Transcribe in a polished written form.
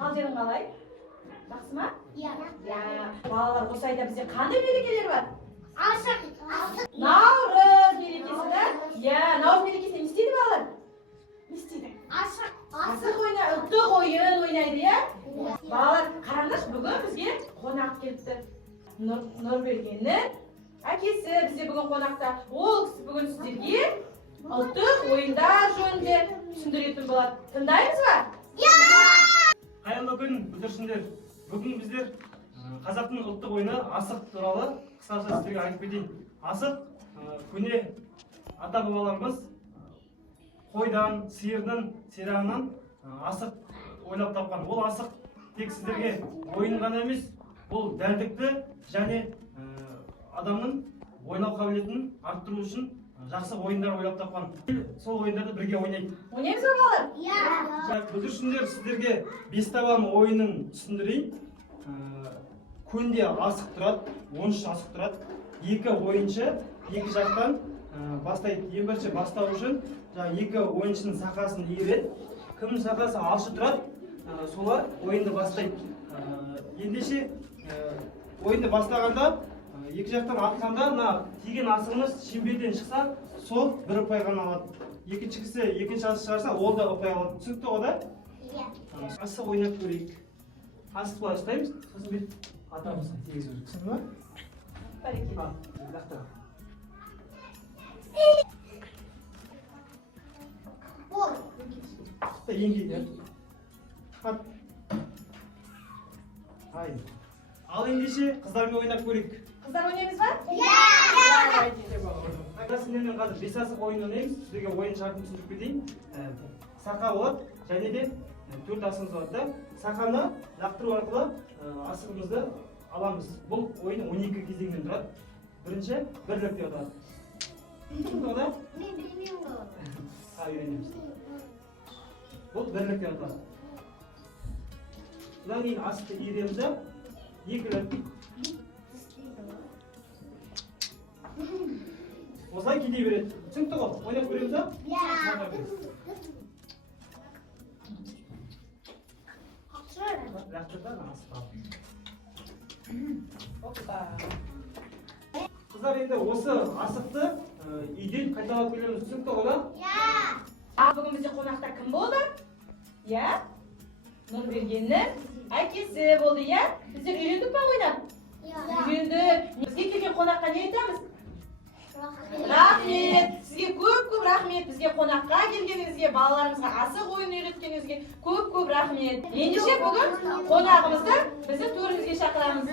Қал жерің қалай? Жақсы ма? Иә. Балалар, осы айда бізде қандай мерекелер бар? Асық. Наурыз мерекесі да? Наурыз мерекесінде не істейді балалар? Не істейді? Асық ойнайды, ұлттық ойын ойнайды, иә? Балалар, қараңдаршы, бүгін бізге қонақ келіпті. Нұрбергеннің әкесі бізде бүгін қонақта. Ол кісі бүгін сіздерге ұлттық ойындар жөнінде түсіндіретін болады. Тыңдаймыз ба? Қайырлы күн, бүлдіршіндер. Бүгін біздер қазақтың ұлттық ойыны асық туралы қысқаша сіздерге айтып кетейін. Асық көне ата бабаларымыз қойдан, сиырдың сирағынан асық ойлап тапқан. Ол асық тек сіздерге ойын ғана емес, бұл дәлдікті және адамның ойнау қабілетін арттыру үшін жақсы ойындар ойлап тапқан. Сол ойындарды бірге ойнайды. Ойнаймыз ба балалар? Иә. Бүлдіршіндер, сіздерге бес табан ойынын түсіндірейін. Көнде асық тұрады, 13 асық тұрады. Екі ойыншы екі жақтан бастайды. Ең бірінші бастау үшін екі ойыншының сақасын иіреді. Кімнің сақасы алшы тұрады, солар ойынды бастайды. Ендеше ойынды бастағанда екі жақтан атқанда мына тиген асығымыз шеңберден шықса, сол бір ұпай ғана алады. Екінші кісі екінші асық шығарса, ол да ұпай алады. Түсінікті ғой да? Иә. Асық ойнап көрейік. Асық былай ұстаймыз, сосын бүйтіп атамыз тегіз өрік. Түсінді ме? Бәрекелді. Бол. Еңгейді. Ал ендеше қыздармен ойнап көрейік. Қыздар ойнаймыз ба? Иә. Сіздермен қазір бес асық ойын ойнаймыз. Сіздерге ойын шартын түсіндіріп кетейін. Сақа болады, және де төрт асығымыз болады да. Сақаны лақтыру арқылы асығымызды аламыз. Бұл ойын 12 кезеңнен тұрады. Бірінші бірлік деп аталады. Түсінді ғой? Мен білмеймін ғой. Үйренеміз. Бұл бірлік деп аталады. Бұдан кейін асықты иіреміз да, екі рет. Осылай кедей береді. Түсінікті ғой? Ойнап көреміз ба? Иә. Қыздар, енді осы асықты үйден қайталап келеміз. Түсінікті ғой да? Иә. Бүгін бізде қонақта кім болды? Иә? Нұрбергеннің әкесі болды, иә? Біздер үйрендік па ойнап? Үйрендік. Бізге келген қонаққа не айтамыз? Рахмет. Сізге көп рахмет. Бізге қонаққа келгеніңізге, балаларымызға асық ойын үйреткеніңізге көп рахмет. Ендеше бүгін қонағымызды біздің төрімізге шақырамыз.